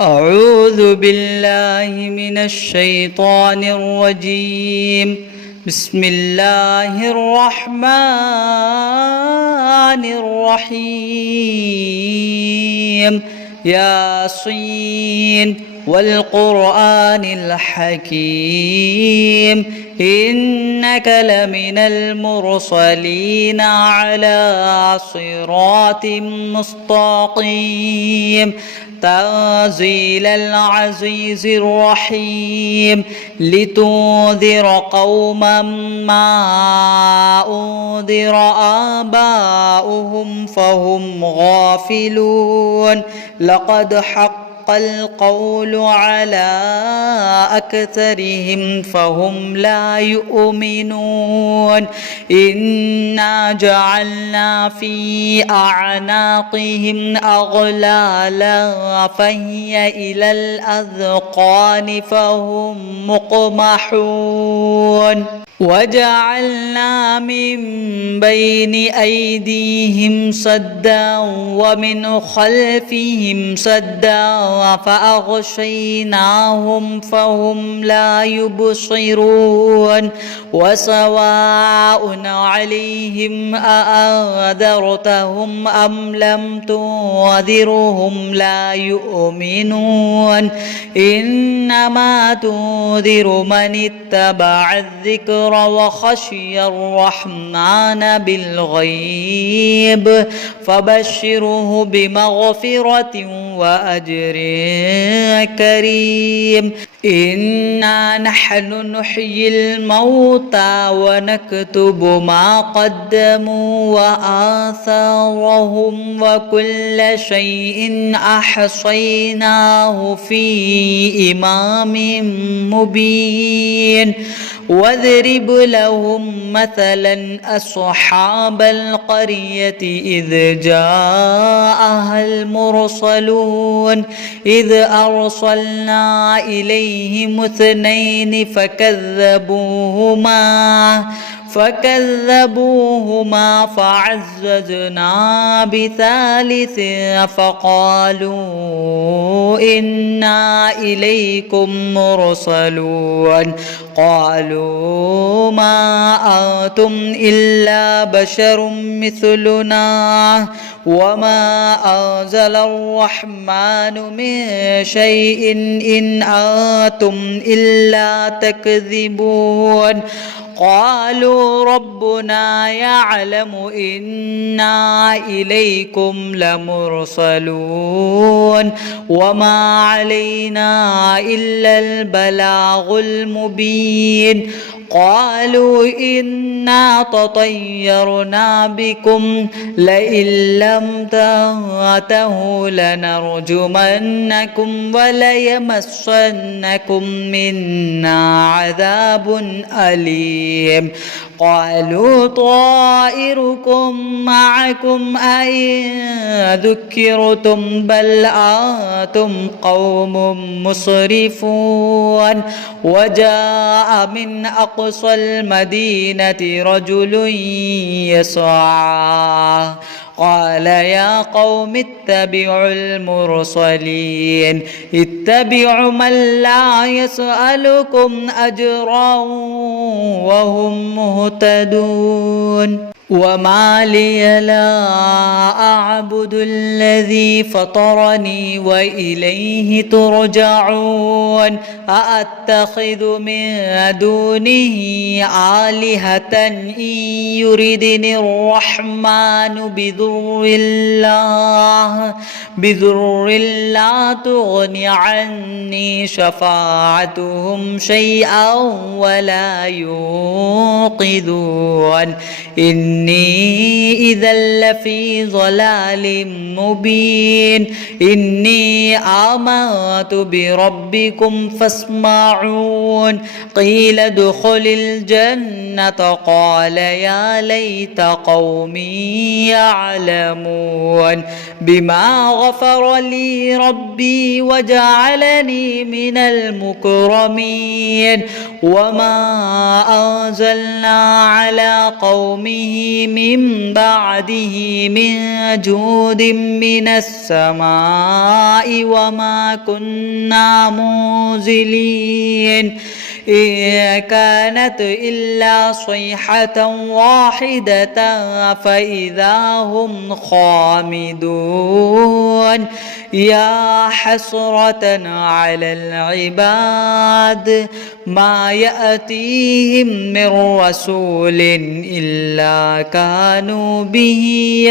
أعوذ بالله من الشيطان الرجيم. بسم الله الرحمن الرحيم. ياسين والقرآن الحكيم إنك لمن المرسلين على صراط مستقيم تنزيل العزيز الرحيم لتنذر قوما ما أنذر آباؤهم فهم غافلون لقد حق القول على أكثرهم فهم لا يؤمنون إنا جعلنا في أعناقهم أغلالا فهي إلى الأذقان فهم مقمحون وجعلنا من بين أيديهم سدا ومن خلفهم سدا فأغشيناهم فهم لا يبصرون وسواء عليهم أأنذرتهم أم لم تنذرهم لا يؤمنون إنما تنذر من اتبع الذكر وخشي الرحمن بالغيب فبشره بمغفرة وأجر كريم إنا نحن نحيي الموتى ونكتب ما قدموا وآثارهم وكل شيء أحصيناه في إمام مبين واضرب لهم مثلا أصحاب القرية إذ جاءها المرسلون إذ أرسلنا إليهم اثنين فكذبوهما فعززنا بثالث فقالوا إنا إليكم مرسلون قالوا ما أنتم إلا بشر مثلنا وما أنزل الرحمن من شيء إن أنتم إلا تكذبون قالوا ربنا يعلم إنا إليكم لمرسلون وما علينا إلا البلاغ المبين قالوا إنا تطيرنا بكم لئن لم تنتهوا لنرجمنكم وليمسنكم منا عذاب أليم قالوا طائركم معكم أئن ذكرتم بل أنتم قوم مسرفون وجاء من أقصى المدينة رجل يسعى قال يا قوم اتبعوا المرسلين اتبعوا من لا يسألكم أجرا وهم مهتدون وما لي لا أعبد الذي فطرني وإليه ترجعون أأتخذ من دونه آلهة إن يردني الرحمن بضر لا تغن عني شفاعتهم شيئا ولا ينقذون إني إذا لفي ضلال مبين إني آمنت بربكم فاسمعون قيل ادخل الجنة قال يا ليت قومي يعلمون بما غفر لي ربي وجعلني من المكرمين وما أنزلنا على قومه من بعده من جود من السماء وما كنا منزلين إن كانت إلا صيحة واحدة فإذا هم خامدون يا حسرة على العباد ما يأتيهم من رسول إلا كانوا به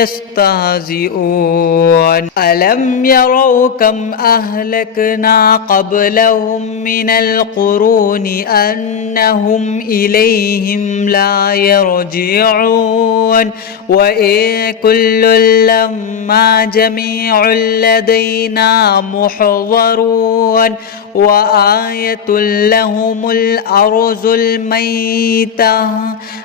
يستهزئون ألم يروا كم أهلكنا قبلهم من القرون أنهم إليهم لا يرجعون وإن كل لما جميع لدينا محضرون وآية لهم الأرض الميتة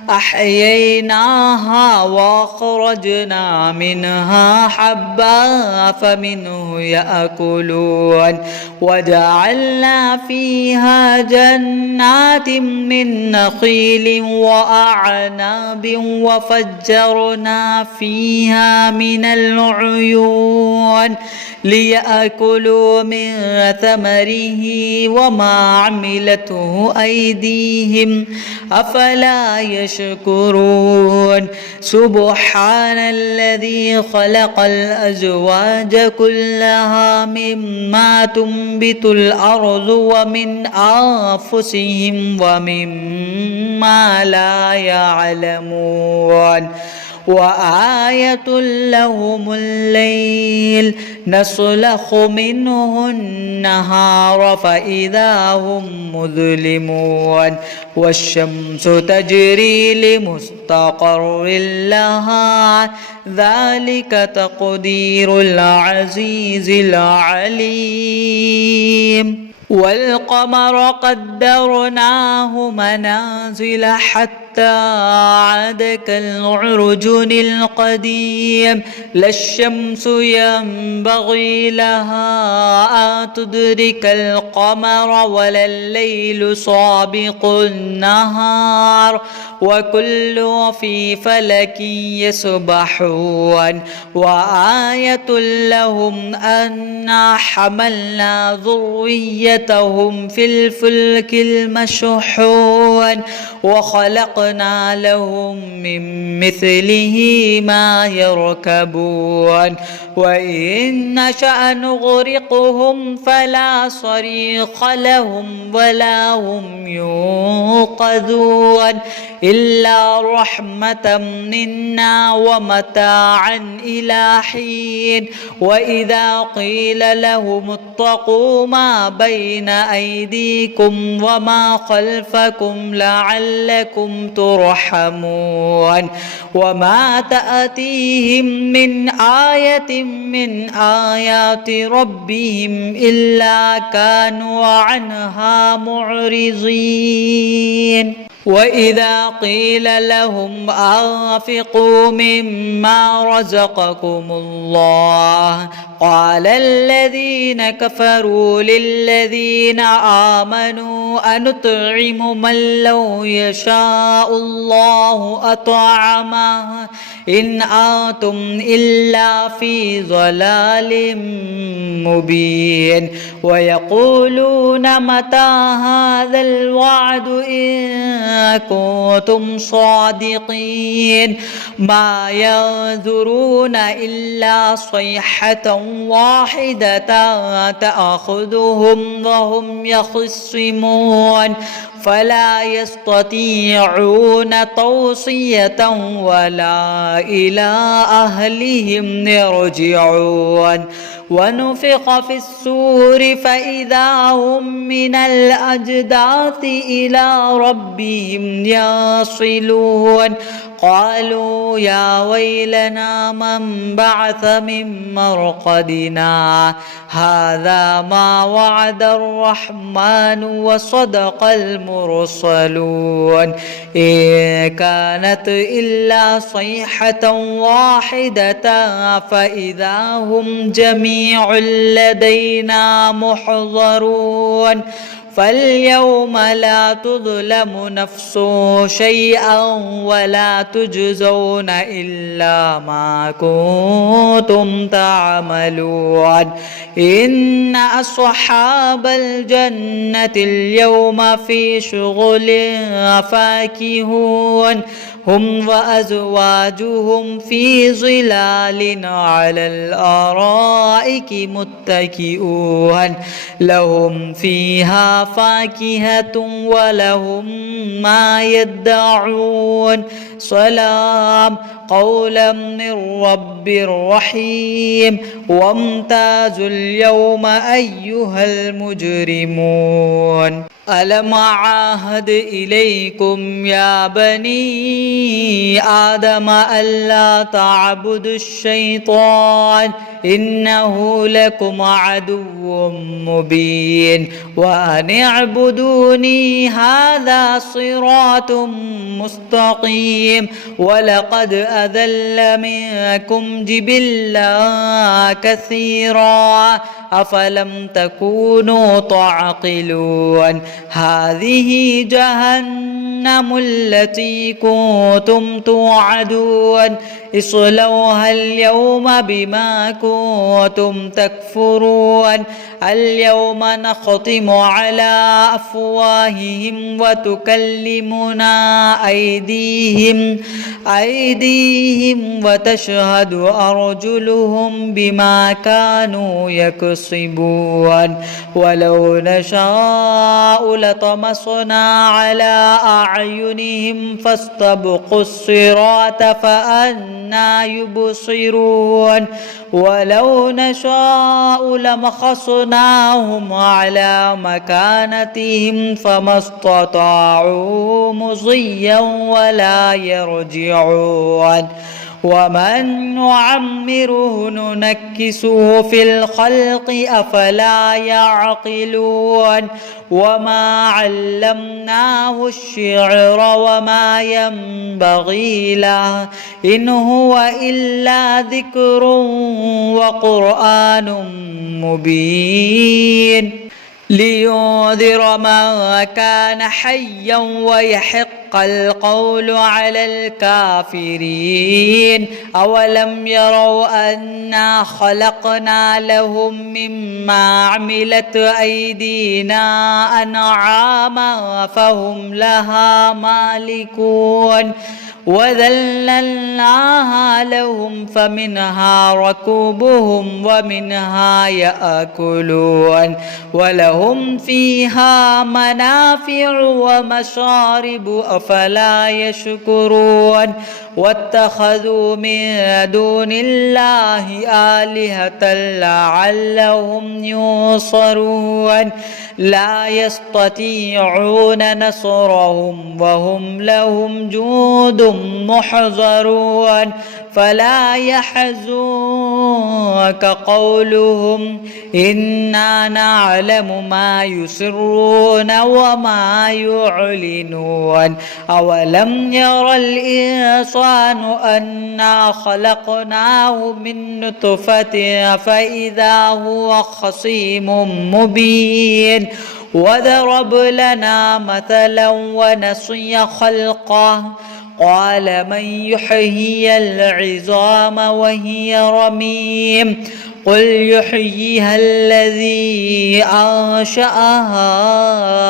أحييناها وأخرجنا منها حبا فمنه يأكلون وجعلنا فيها جنات من نخيل وأعناب وفجرنا فيها من العيون ليأكلوا من ثمره وما عملته أيديهم أفلا يشكرون سبحان الذي خلق الأزواج كلها مما تنبت الأرض ومن أنفسهم ومما لا يعلمون وآية لهم الليل نسلخ منه النهار فإذا هم مظلمون والشمس تجري لمستقر لها ذلك تقدير العزيز العليم والقمر قدرناه منازل حتى عاد كالعرجون القديم لا الشمس ينبغي لها أن تدرك القمر ولا الليل سابق النهار وكل في فلك يسبحون وآية لهم أنا حملنا ذريتهم في الفلك المشحون وخلقنا لهم من مثله ما يركبون وإن نشأ نغرقهم فلا صريخ لهم ولا هم ينقذون إلا رحمة منا ومتاعا إلى حين وإذا قيل لهم اتقوا ما بين أيديكم وما خلفكم لعلكم ترحمون وما تأتيهم من آية من آيات ربهم إلا كانوا عنها معرضين وإذا قيل لهم أنفقوا مما رزقكم الله قال الذين كفروا للذين آمنوا أنطعم من لو يشاء الله أطعمه إن أنتم إلا في ضلال مبين ويقولون متى هذا الوعد إن كنتم صادقين ما ينظرون إلا صيحة واحدة تأخذهم وهم يخصمون فلا يستطيعون توصية ولا إلى أهلهم يرجعون ونفخ في السور فإذا هم من الأجداث إلى ربهم يصلون قالوا يا ويلنا من بعث من مرقدنا هذا ما وعد الرحمن وصدق المرسلون إن كانت إلا صيحة واحدة فإذا هم جميع لدينا محضرون فاليوم لا تظلم نفس شيئا ولا تجزون إلا ما كنتم تعملون إن أصحاب الجنة اليوم في شغل فاكهون هم وأزواجهم في ظلال على الأرائك متكئون لهم فيها فاكهة ولهم ما يدعون سلام قولا من رب رحيم وامتازوا اليوم أيها المجرمون ألم أعاهد إليكم يا بني آدم ألا تعبدوا الشيطان إنه لكم عدو مبين وأن اعبدوني هذا صراط مستقيم ولقد أذل منكم جبلا كثيرا أفلم تكونوا تعقلون هذه جهنم التي كنتم توعدون اصلوها اليوم بما كنتم تكفرون اليوم نختم على أفواههم وتكلمنا أيديهم وتشهد أرجلهم بما كانوا يكسبون ولو نشاء لطمسنا على أعينهم فاستبقوا الصراط فأنى يبصرون ولو نشاء لمخصناهم على مكانتهم فما استطاعوا مضيا ولا يرجعون ومن نعمره ننكسه في الخلق أفلا يعقلون وما علمناه الشعر وما ينبغي له إن هو إلا ذكر وقرآن مبين لينذر من كان حيا ويحق القول على الكافرين أولم يروا أنا خلقنا لهم مما عملت أيدينا أنعاما فهم لها مالكون وذللناها لهم فمنها ركوبهم ومنها يأكلون ولهم فيها منافع ومشارب أفلا يشكرون واتخذوا من دون الله آلهة لعلهم ينصرون لا يستطيعون نصرهم وهم لهم جند محضرون فلا يحزنك قولهم إنا نعلم ما يسرون وما يعلنون أولم ير الإنسان أنا خلقناه من نطفة فإذا هو خصيم مبين وضرب لنا مثلا ونسي خلقه قال من يحيي العظام وهي رميم قل يحييها الذي أنشأها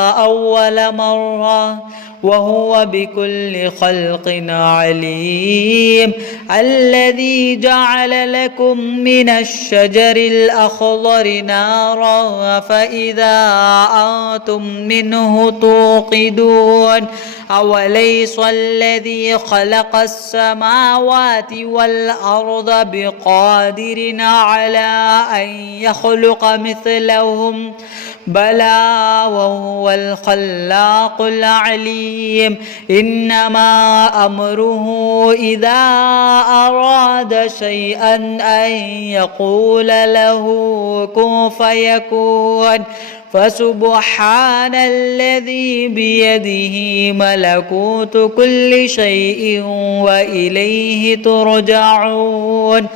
أول مرة وهو بكل خلق عليم الذي جعل لكم من الشجر الأخضر نارا فإذا أنتم منه توقدون أوليس الذي خلق السماوات والأرض بقادر على أن يخلق مثلهم بلى وهو الخلاق العليم إنما أمره إذا أراد شيئا أن يقول له كن فيكون فسبحان الذي بيده ملكوت كل شيء وإليه ترجعون.